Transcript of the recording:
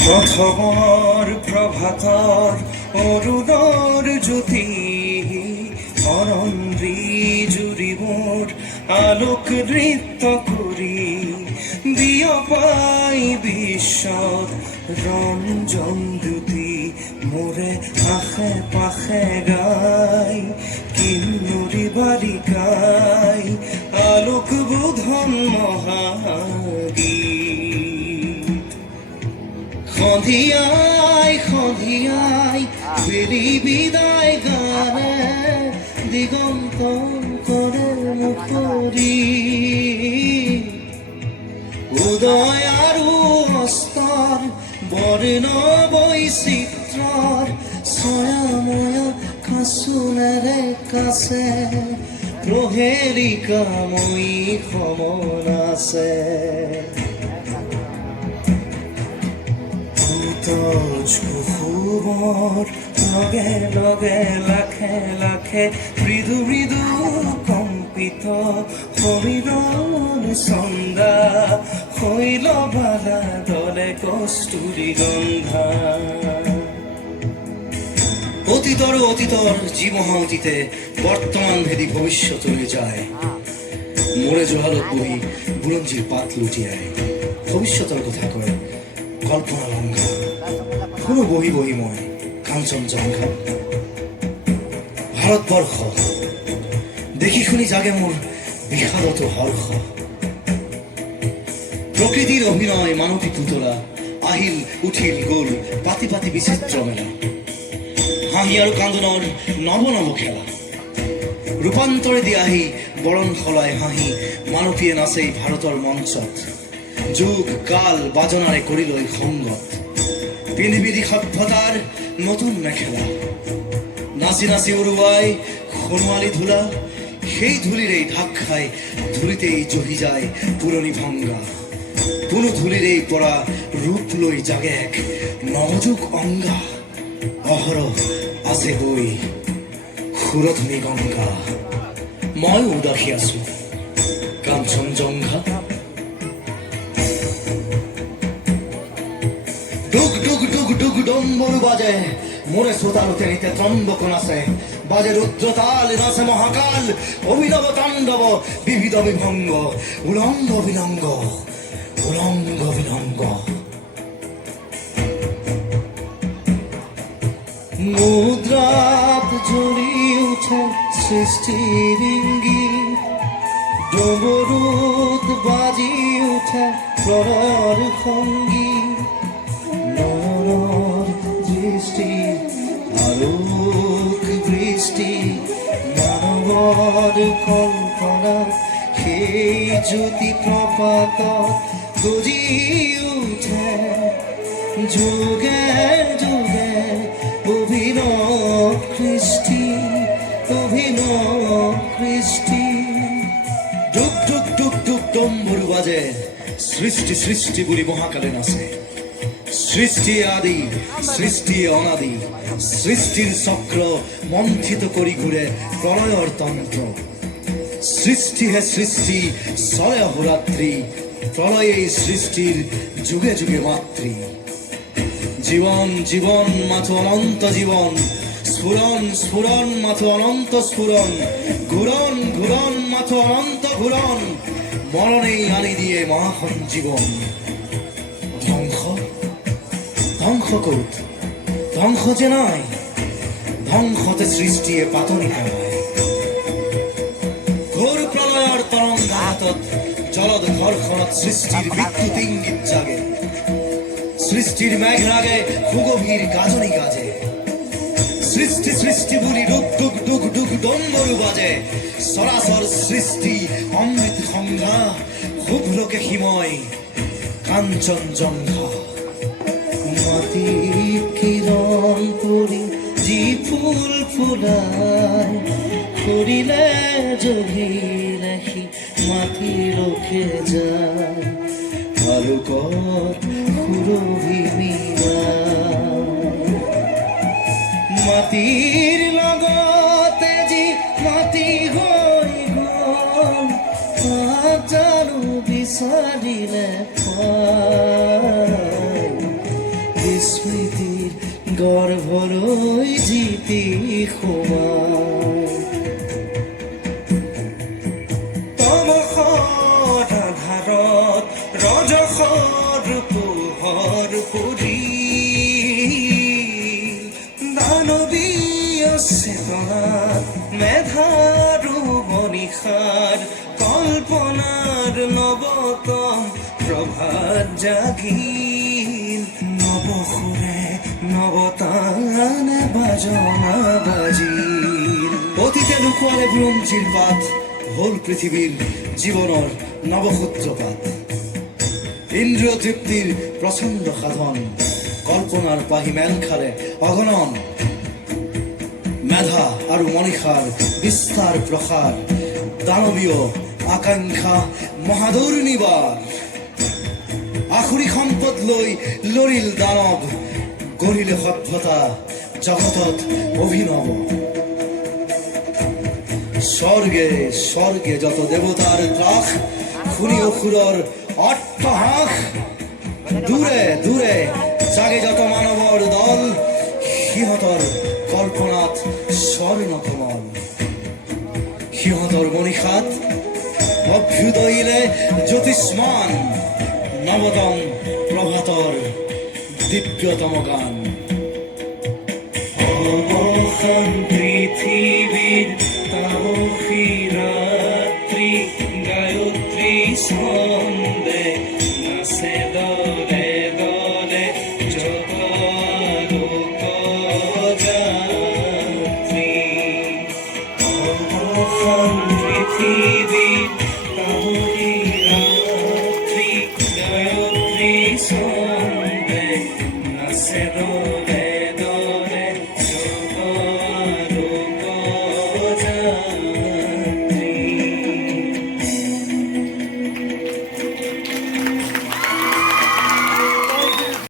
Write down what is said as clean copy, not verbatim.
প্রথমৰ প্ৰভাতৰ অৰুণৰ জ্যোতি অৰন্দ্ৰী জুৰি মোৰ আলোক নৃত্য কৰি বিয়পাই বিশ্বত ৰঞ্জন দ্যুতি মোৰে আশে পাশে গাই কিন্নৰী বালিকাই আলোক বোধন মহাগীত সন্ধিয়াই সন্ধিয়াই বেলি বিদায় গানে দিগন্ত কৰে মুখৰি উদয় আৰু অস্তৰ বৰ্ণ বৈচিত্ৰৰ ছয়াময় কাচোনেৰে কাছে প্ৰহেলিকাময়ী সমন আছে কুসুমৰ লগে লগে লাখে লাখে মৃদু মৃদু কম্পিত শৰীৰৰ চন্দা শৈলবালা দলে কস্তুৰী গন্ধা অতীতৰ অতীতৰ যি মহা অতীতে বৰ্তমান ভেদি ভৱিষ্যতলৈ যায় মোৰে জোহালত বহি বুৰঞ্জীৰ পাত লুটিয়াই ভৱিষ্যতৰ কথা কয় কল্পনা লংঘা শুনো বহি বহি মই কাঞ্চনজংঘা ভাৰতবৰ্ষ দেখি শুনি জাগে মোৰ বিষাদতো হৰ্ষ প্ৰকৃতিৰ অভিনয় মানৱী পুতলা আহিল উঠিল গ'ল পাতি পাতি বিচিত্ৰ মেলা হাঁহি আৰু কান্দোনৰ নৱ নৱ খেলা ৰূপান্তৰেদি আহি বৰণ সলাই হাঁহি মানৱীয়ে নাচেই ভাৰতৰ মঞ্চত যুগ কাল বাজনাৰে কৰি লৈ সংগত পিন্ধি সভ্যতাৰ নতুন মেখেলা নাচি নাচি উৰুৱাই সোণোৱালী ধূলা সেই ধূলিৰেই ঢাক খাই ধূলিতেই জহি যায় পুৰণি ভংগা কোনো ধূলিৰেই পৰা ৰূপ লৈ জাগে এক নৱযুগ অংগা অহৰহ আছে গৈ সুৰধুনী গংগা মই উদাসী আছো কাঞ্চনজংঘা ডুগ ডুগ ডুগ ডুগ ডম্বৰু বাজে মোৰে শ্ৰোতাৰ তেনিতে ত্ৰম্বক নাচে বাজে ৰুদ্ৰতাল নাচে মহাকাল অভিনৱ তাণ্ডৱ বিবিধ বিভংগ উলংগ বিলংগ উলংগ বিলংগ মুদ্রাত ঝরি উঠে সৃষ্টির ইঙ্গিত ডমরুত বাজি উঠে প্রলর সঙ্গীত নয়নৰ দৃষ্টি আলোক বৃষ্টি মানৱৰ কল্পনা সেই জ্যোতি প্ৰপাত গজি উঠে যুগে যুগে অভিনৱ কৃষ্টি অভিনৱ কৃষ্টি ডুক ডুক ডুক ডুক ডম্বৰু বাজে সৃষ্টি সৃষ্টি বুলি মহাকালে নাচে সৃষ্টি আদি সৃষ্টি অনাদি সৃষ্টিৰ চক্ৰ মন্থিত কৰি ঘূৰে প্ৰলয়ৰ তন্ত্ৰ সৃষ্টিহে সৃষ্টি ছয় অহোৰাত্ৰি প্ৰলয়েই সৃষ্টিৰ যুগে যুগে মাতৃ জীবন জীবন মাথো অনন্ত জীবন স্ফুরণ স্ফুরণ মাথো অনন্ত স্ফুরণ ঘূরণ ঘূরণ মাথো অনন্ত ঘূরণ মরণেই আনি দিয়ে মহাসঞ্জীবন ধ্বংস ধ্বংস ক'ত ধ্বংস যে নাই ধ্বংসতে সৃষ্টিয়ে পাতনি পেলায় ঘোৰ প্ৰলয়ৰ তৰংগাহাতত জলদ ঘৰখনত সৃষ্টিৰ বিদ্যুৎ ইংগিত জাগে সৃষ্টিৰ মেঘৰাগে সুগভীৰ গাজনি গাজে সৃষ্টি সৃষ্টি বুলি ডুগ ডুগ ডুগ ডুগ ডম্বৰু বাজে চৰাচৰ সৃষ্টি অমৃত সংঘা শুভ্ৰকে সিময় কাঞ্চনজংঘা মাটিত কিৰণ পৰি যি ফুল ফুলাই ফুৰিলে জহিলে সি মাটি ৰখে যায় আলোকৰ সুৰভি মাটিৰ লগতে যি মাটি হৈ গ'ল জানো বিচাৰিলে স্মৃতির গর্ভলই জিতি সোমাই তমসৰ আধাৰত ৰজসৰ পোহৰ পৰিল দানৱীয় চেতনাত মেধাৰো মনিষাৰ কল্পনাৰ নৱতম প্ৰভাত জাগিল নৱসুৰে নৱতানে বাজনা বাজিল অতীতে লুকুৱালে বুৰঞ্জীৰ পাত হল পৃথিৱীৰ জীৱনৰ নৱসূত্ৰপাত ইন্দ্ৰিয় তৃপ্তিৰ প্ৰচণ্ড সাধন কল্পনাৰ পাহি মেল খালে অগণন মেধা আৰু মনিষাৰ বিস্তাৰ প্ৰসাৰ দানৱীয় আকাংক্ষা মহাদুৰ্নিবাৰ আখুৰি সম্পদ লৈ লৰিল দানৱ গঢ়িলে সভ্যতা জগতত অভিনৱ স্বর্গে স্বর্গে যত দেবতার ত্রাস খুনি অসুরর অট্টহাস দূরে দূরে জাগে যত মানৱৰ দল সিহঁতৰ কল্পনাত স্বৰ্ণ কমল সিহঁতৰ মনিষাত অভ্যুদয়িলে জ্যোতিষ্মান নৱতম প্ৰভাতৰ দিব্যতম গান